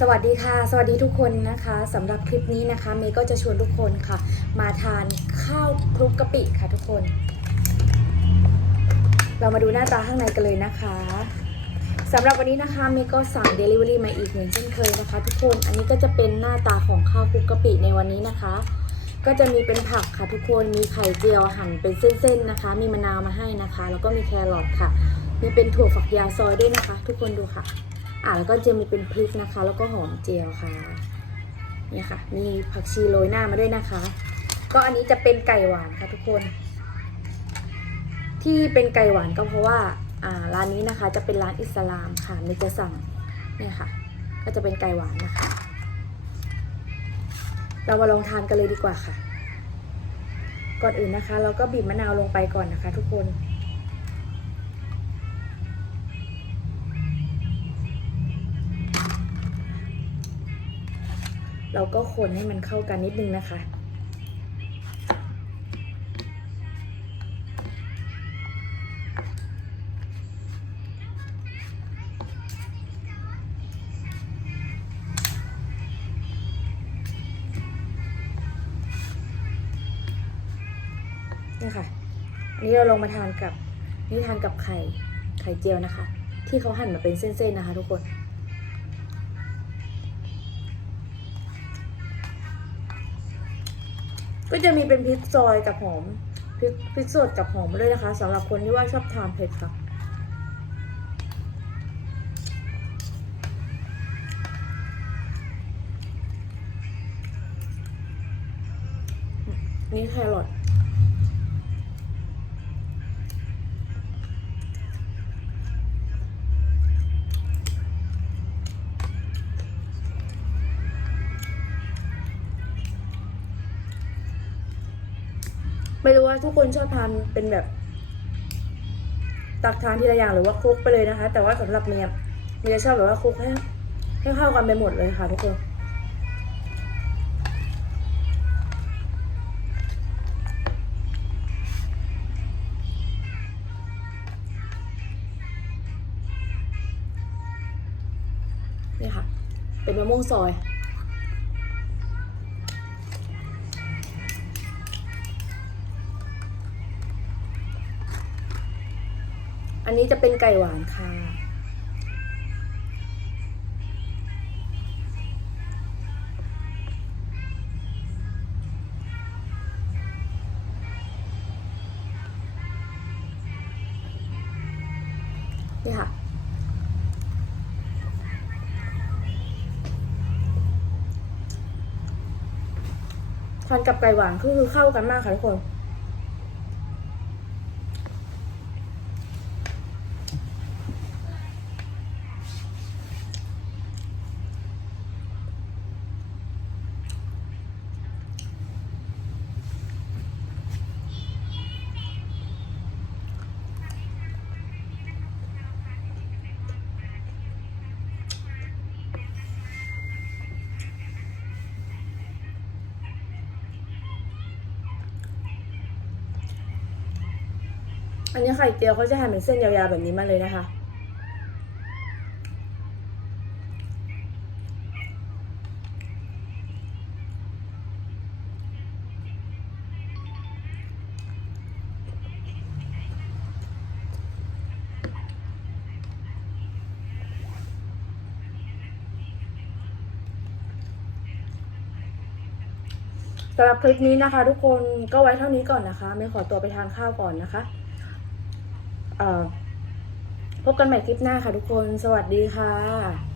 สวัสดีค่ะ สวัสดีทุกคนนะคะสำหรับคลิปนี้นะคะ เมย์ก็จะชวนทุกคนค่ะ มาทานข้าวคลุกกะปิค่ะทุกคน เรามาดูหน้าตาข้างในกันเลยนะคะสำหรับวันนี้นะคะเมย์ก็สั่ง Delivery มาอีกเหมือนเช่นเคยนะคะ ทุกคนอันนี้ก็จะเป็นหน้าตาของข้าวคลุกกะปิในวันนี้นะคะ ก็จะมีเป็นผักค่ะทุกคนมีไข่เจียวหั่นเป็นเส้นๆนะคะ มีมะนาวมาให้นะคะ แล้วก็มีแครอทค่ะ มีเป็นถั่วฝักยาวซอยด้วยนะคะ ทุกคนดูค่ะ อ่าแล้วก็เจะมีเป็นพริกนะคะ แล้วก็หอมเจียวค่ะเนี่ยค่ะ มีผักชีโรยหน้ามาด้วยนะคะ ก็อันนี้จะเป็นไก่หวานค่ะทุกคน ที่เป็นไก่หวานก็เพราะว่าอ่าร้านนี้นะคะ จะเป็นร้านอิสลามค่ะเมย์จะสั่งเนี่ยค่ะ ก็จะเป็นไก่หวานนะคะ เรามาลองทานกันเลยดีกว่าค่ะ ก่อนอื่นนะคะ เราก็บีบมะนาวลงไปก่อนนะคะ ทุกคน เราก็คนให้มันเข้ากันนิดนึงนะคะ นี่ค่ะ อันนี้เราลงมาทานกับ นี่ทานกับไข่ไข่เจียวนะคะ ที่เขาหั่นมาเป็นเส้นๆนะคะทุกคน ก็จะมีเป็นพริกซอยกับหอมพริกพริกสดกับหอมด้วยนะคะสำหรับคนที่ว่าชอบทานเผ็ดค่ะนี่แครอท ไม่รู้ว่าทุกคนชอบทานเป็นแบบ ตักทานทีละอย่างหรือว่าคลุกไปเลยนะคะ แต่ว่าสำหรับเมียเมียชอบแบบว่าคลุกให้ให้เข้ากันไปหมดเลยค่ะทุกคนนี่ค่ะ เป็นมะม่วงซอย อันนี้จะเป็นไก่หวานค่ะ นี่ค่ะทานกับไก่หวานก็คือเข้ากันมากค่ะทุกคน อันนี้ไข่เจียวเขาจะหั่นเป็นเส้นยาวๆแบบนี้มาเลยนะคะ สำหรับคลิปนี้นะคะ ทุกคนก็ไว้เท่านี้ก่อนนะคะ ไม่ขอตัวไปทานข้าวก่อนนะคะ พบกันใหม่คลิปหน้าค่ะทุกคน สวัสดีค่ะ